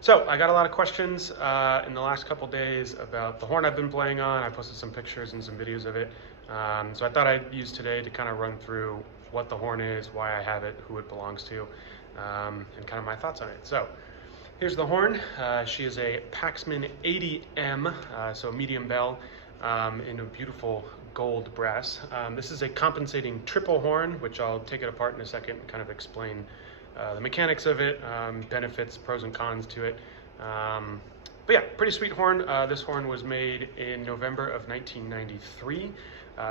So I got a lot of questions in the last couple days about the horn I've been playing on. I posted some pictures and some videos of it. So I thought I'd use today to kind of run through what the horn is, why I have it, who it belongs to, and kind of my thoughts on it. So here's the horn. She is a Paxman 80M, so a medium bell in a beautiful gold brass. This is a compensating triple horn, which I'll take it apart in a second and kind of explain the mechanics of it, benefits, pros and cons to it. But yeah, pretty sweet horn. This horn was made in November of 1993.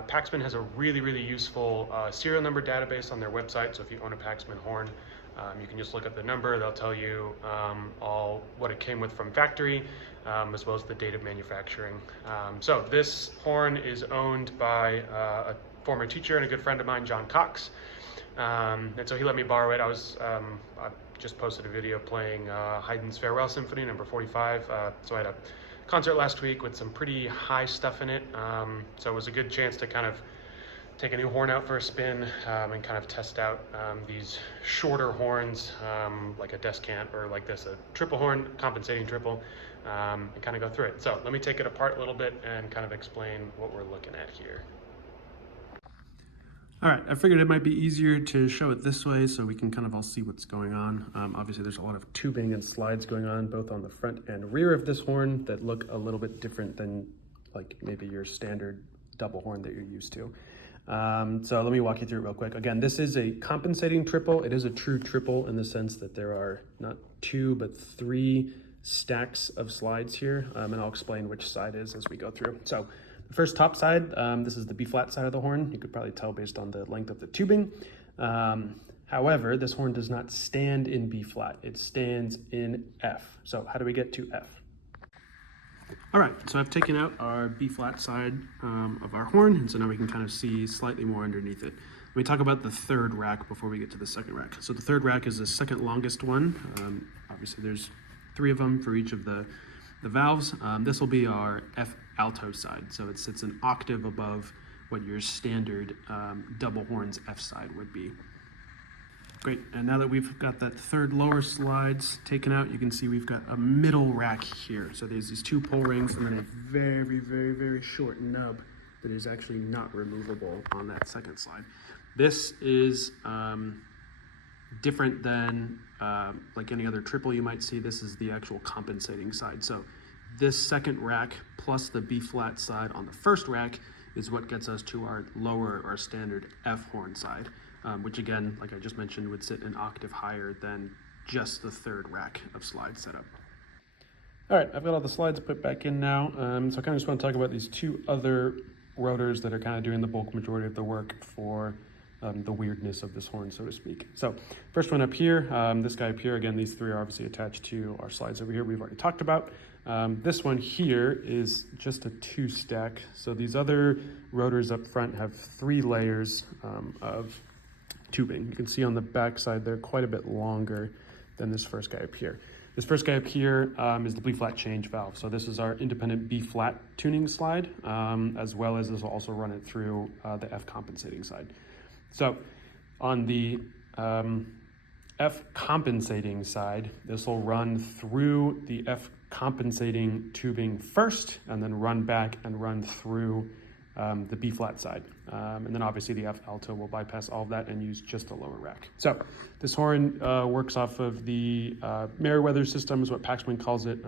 Paxman has a really useful serial number database on their website. So if you own a Paxman horn, you can just look up the number. They'll tell you all what it came with from factory, as well as the date of manufacturing. So this horn is owned by a former teacher and a good friend of mine, John Cox. And so he let me borrow it. I just posted a video playing Haydn's Farewell Symphony number 45. So I had a concert last week with some pretty high stuff in it. So it was a good chance to kind of take a new horn out for a spin and kind of test out these shorter horns, like a descant or like this, a triple horn, compensating triple, and kind of go through it. So let me take it apart a little bit and kind of explain what we're looking at here. All right, I figured it might be easier to show it this way so we can kind of all see what's going on. Obviously there's a lot of tubing and slides going on both on the front and rear of this horn that look a little bit different than like maybe your standard double horn that you're used to. So let me walk you through it real quick. Again, this is a compensating triple. It is a true triple in the sense that there are not two, but three stacks of slides here. And I'll explain which side is as we go through. So the first top side, this is the B flat side of the horn. You could probably tell based on the length of the tubing. However, this horn does not stand in B flat. It stands in F. So how do we get to F? All right, so I've taken out our B flat side of our horn, and so now we can kind of see slightly more underneath it. Let me talk about the third rack before we get to the second rack. So the third rack is the second longest one. Obviously there's three of them for each of the valves. This will be our F alto side, so it sits an octave above what your standard double horns F side would be. Great, and now that we've got that third lower slides taken out, you can see we've got a middle rack here. So there's these two pull rings and then a very short nub that is actually not removable on that second slide. This is different than like any other triple you might see. This is the actual compensating side. So this second rack plus the B flat side on the first rack is what gets us to our lower or standard F horn side, which again, like I just mentioned, would sit an octave higher than just the third rack of slides setup. All right, I've got all the slides put back in now. So I kind of just want to talk about these two other rotors that are kind of doing the bulk majority of the work for the weirdness of this horn, so to speak. So first one up here, this guy up here, again, these three are obviously attached to our slides over here we've already talked about. This one here is just a two stack. So these other rotors up front have three layers of tubing. You can see on the back side they're quite a bit longer than this first guy up here. This first guy up here is the B flat change valve. So this is our independent B flat tuning slide, as well as this will also run it through the F compensating side. So on the F compensating side, this will run through the F compensating tubing first and then run back and run through the B flat side. And then obviously the F alto will bypass all of that and use just a lower rack. So this horn works off of the Merryweather system is what Paxman calls it,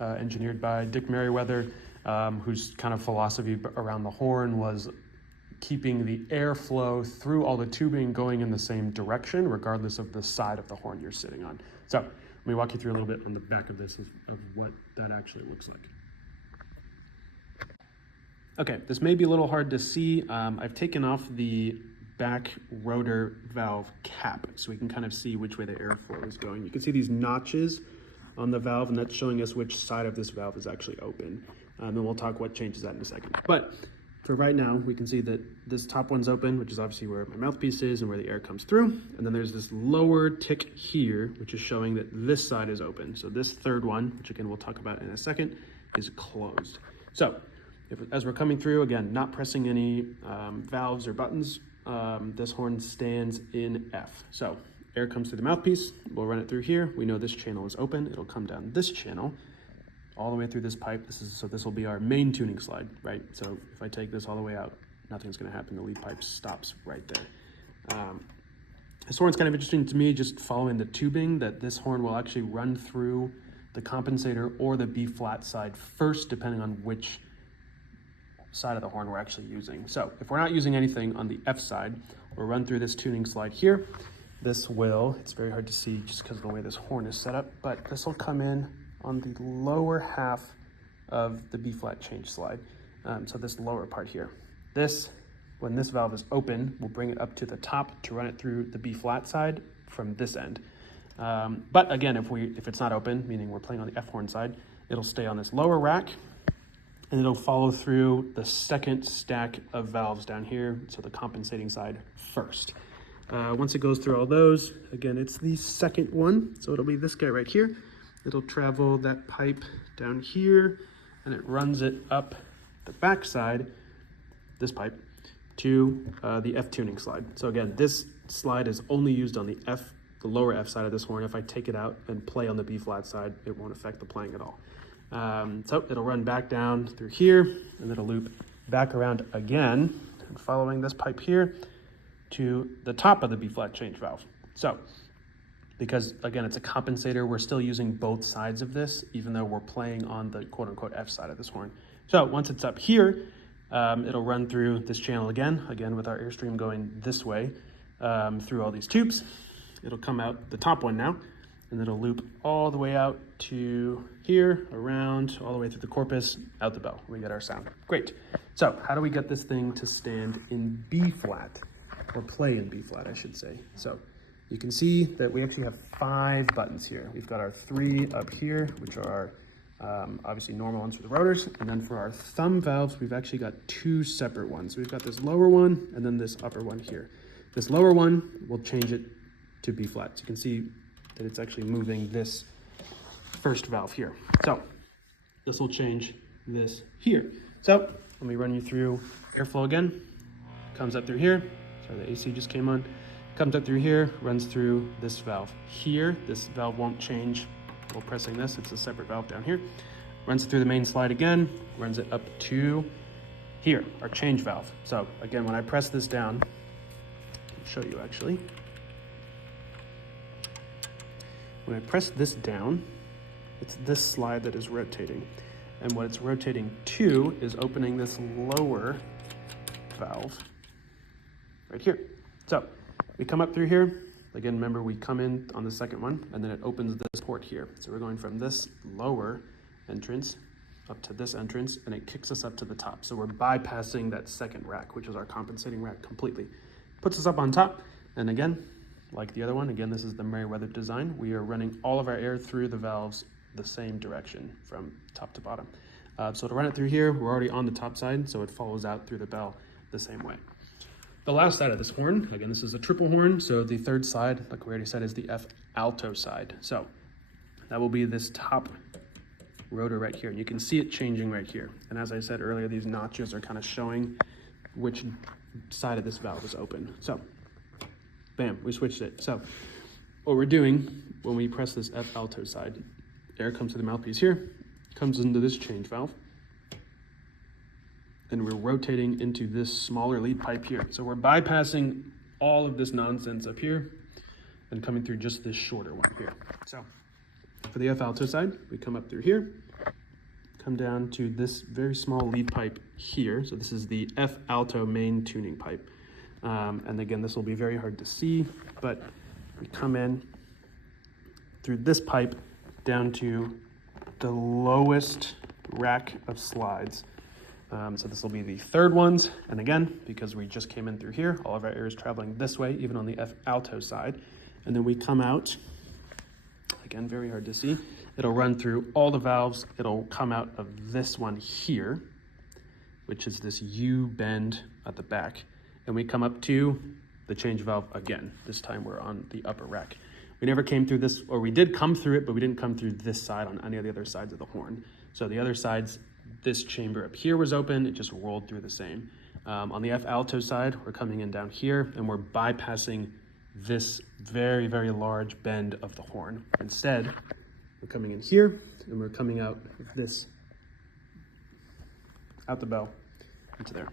engineered by Merryweather, whose kind of philosophy around the horn was keeping the airflow through all the tubing going in the same direction, regardless of the side of the horn you're sitting on. So let me walk you through a little bit on the back of this of what that actually looks like. Okay, this may be a little hard to see. I've taken off the back rotor valve cap so we can kind of see which way the airflow is going. You can see these notches on the valve, and that's showing us which side of this valve is actually open. And we'll talk what changes that in a second. But for right now, we can see that this top one's open, which is obviously where my mouthpiece is and where the air comes through. And then there's this lower tick here, which is showing that this side is open. So this third one, which again we'll talk about in a second, is closed. So as we're coming through, again, not pressing any valves or buttons, this horn stands in F. So air comes through the mouthpiece, we'll run it through here. We know this channel is open. It'll come down this channel all the way through this pipe. So this will be our main tuning slide, right? So if I take this all the way out, nothing's gonna happen. The lead pipe stops right there. This horn's kind of interesting to me, just following the tubing, that this horn will actually run through the compensator or the B flat side first, depending on which side of the horn we're actually using. So if we're not using anything on the F side, we'll run through this tuning slide here. This will, it's very hard to see just because of the way this horn is set up, but this will come in on the lower half of the B flat change slide. So this lower part here. This, when this valve is open, we'll bring it up to the top to run it through the B flat side from this end. But again, if it's not open, meaning we're playing on the F horn side, it'll stay on this lower rack and it'll follow through the second stack of valves down here, so the compensating side first. Once it goes through all those, again, it's the second one, so it'll be this guy right here. It'll travel that pipe down here and it runs it up the back side, this pipe, to the F tuning slide. So again, this slide is only used on the lower F side of this horn. If I take it out and play on the B flat side, it won't affect the playing at all. So it'll run back down through here and it'll loop back around again, and following this pipe here to the top of the B flat change valve. So because again, it's a compensator, we're still using both sides of this, even though we're playing on the quote unquote F side of this horn. So once it's up here, it'll run through this channel again with our airstream going this way through all these tubes. It'll come out the top one now, and it'll loop all the way out to here, around, all the way through the corpus, out the bell. We get our sound. Great. So how do we get this thing to stand in B flat, or play in B flat, I should say. So you can see that we actually have 5 buttons here. We've got our 3 up here, which are obviously normal ones for the rotors. And then for our thumb valves, we've actually got 2 separate ones. We've got this lower one and then this upper one here. This lower one, we'll change it to B flat. So you can see that it's actually moving this first valve here. So this will change this here. So let me run you through airflow again. Comes up through here. Sorry, the AC just came on. Comes up through here, runs through this valve here. This valve won't change while pressing this. It's a separate valve down here. Runs through the main slide again, runs it up to here, our change valve. So again, when I press this down, I'll show you actually. When I press this down, it's this slide that is rotating. And what it's rotating to is opening this lower valve right here. So we come up through here. Again, remember we come in on the second one and then it opens this port here. So we're going from this lower entrance up to this entrance and it kicks us up to the top. So we're bypassing that second rack, which is our compensating rack completely. Puts us up on top. And again, like the other one, again, this is the Merryweather design. We are running all of our air through the valves the same direction from top to bottom. So to run it through here, we're already on the top side, so it follows out through the bell the same way. The last side of this horn, again, this is a triple horn, so the third side, like we already said, is the F alto side. So that will be this top rotor right here. You can see it changing right here. And as I said earlier, these notches are kind of showing which side of this valve is open. So bam, we switched it. So what we're doing when we press this F alto side, air comes to the mouthpiece here, comes into this change valve, and we're rotating into this smaller lead pipe here. So we're bypassing all of this nonsense up here and coming through just this shorter one here. So for the F alto side, we come up through here, come down to this very small lead pipe here. So this is the F alto main tuning pipe. And again, this will be very hard to see, but we come in through this pipe down to the lowest rack of slides. So this will be the third ones. And again, because we just came in through here, all of our air is traveling this way, even on the F alto side. And then we come out, again, very hard to see. It'll run through all the valves. It'll come out of this one here, which is this U bend at the back. And we come up to the change valve again. This time we're on the upper rack. We never came through this, or we did come through it, but we didn't come through this side on any of the other sides of the horn. So the other sides, this chamber up here was open, it just rolled through the same. On the F alto side, we're coming in down here and we're bypassing this very, very large bend of the horn. Instead, we're coming in here and we're coming out this, out the bow into there.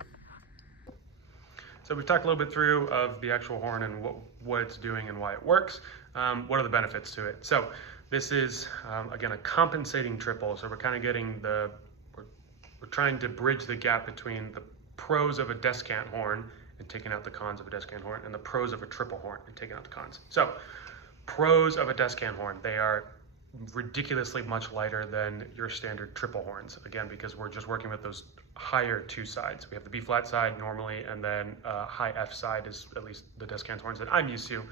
So we've talked a little bit through of the actual horn and what it's doing and why it works. What are the benefits to it? So this is, again, a compensating triple. So we're kind of getting we're trying to bridge the gap between the pros of a descant horn and taking out the cons of a descant horn, and the pros of a triple horn and taking out the cons. So pros of a descant horn, they are ridiculously much lighter than your standard triple horns, again, because we're just working with those higher two sides. We have the B flat side normally, and then high F side is at least the descant horns that I'm used to.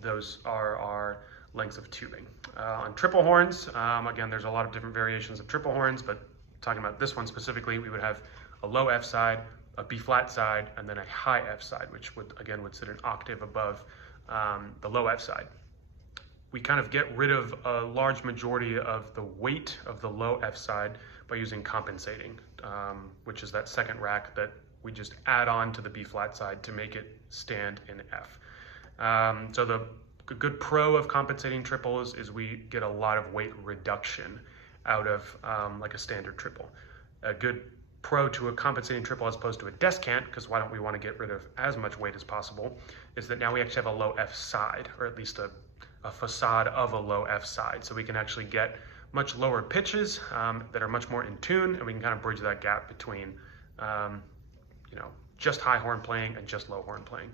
Those are our lengths of tubing. On triple horns, again, there's a lot of different variations of triple horns, but talking about this one specifically, we would have a low F side, a B flat side, and then a high F side, which would sit an octave above the low F side. We kind of get rid of a large majority of the weight of the low F side by using compensating, which is that second rack that we just add on to the B flat side to make it stand in F. So the good pro of compensating triples is we get a lot of weight reduction out of like a standard triple. A good pro to a compensating triple as opposed to a descant, because why don't we want to get rid of as much weight as possible, is that now we actually have a low F side, or at least a facade of a low F side. So we can actually get much lower pitches that are much more in tune, and we can kind of bridge that gap between just high horn playing and just low horn playing.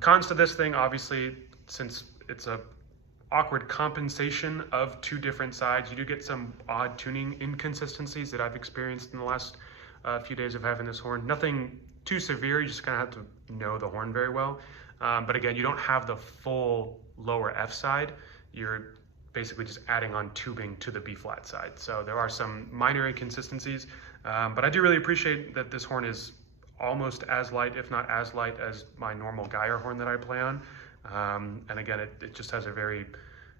Cons to this thing, obviously, since it's a awkward compensation of two different sides, you do get some odd tuning inconsistencies that I've experienced in the last few days of having this horn. Nothing too severe, you just kind of have to know the horn very well. But again, you don't have the full lower F side. You're basically just adding on tubing to the B flat side. So there are some minor inconsistencies, but I do really appreciate that this horn is almost as light, if not as light, as my normal Geyer horn that I play on. And again, it just has a very,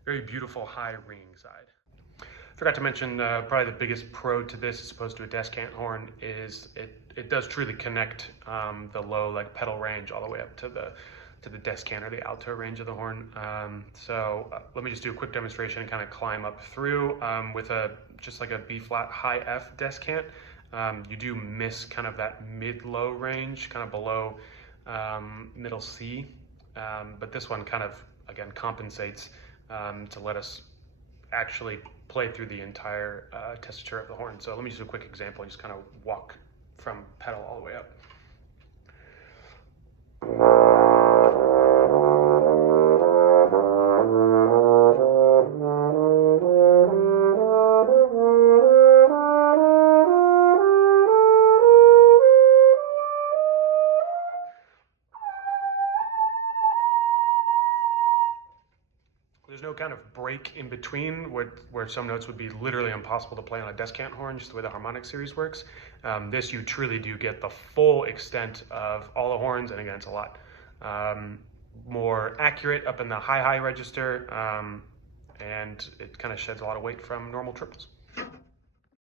very beautiful high ringing side. Forgot to mention, probably the biggest pro to this as opposed to a descant horn is it does truly connect the low pedal range all the way up to the descant or the alto range of the horn. So let me just do a quick demonstration and kind of climb up through with just like a B flat high F descant. You do miss kind of that mid-low range, kind of below middle C. But this one kind of, again, compensates to let us actually play through the entire tessiture of the horn. So let me just do a quick example and just kind of walk from pedal all the way up. There's no kind of break in between where some notes would be literally impossible to play on a descant horn, just the way the harmonic series works. This, you truly do get the full extent of all the horns, and again, it's a lot more accurate up in the high register, and it kind of sheds a lot of weight from normal triples.